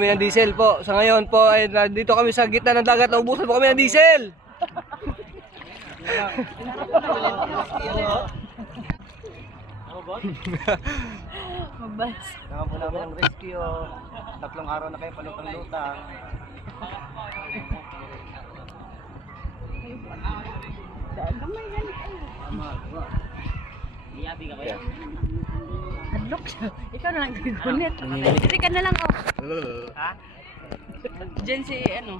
kami ng diesel po. Sa ngayon po ay dito kami sa gitna ng dagat. Naubusan po kami ng diesel. Mabas. Tama po namin ang rescue. 3 araw na kayo palutang-lutang. Gamay yan. Hadlok siya. Ikaw na lang gigunit. Kasi ka na lang oh. Ha? Diyan si ano.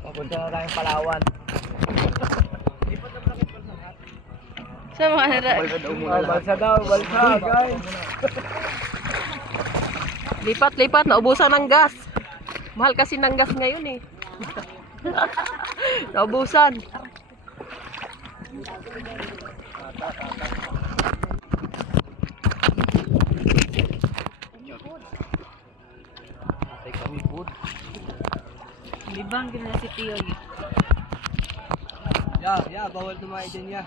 Papunta na tayong Palawan. Sa mga nara. Balsa daw, balsa guys. Lipat, naubusan ng gas. Mahal kasi ng gas ngayon eh. Naubusan. Ay kami food. Libang gina si Tio. Ya, bawal tumayo dyan ya.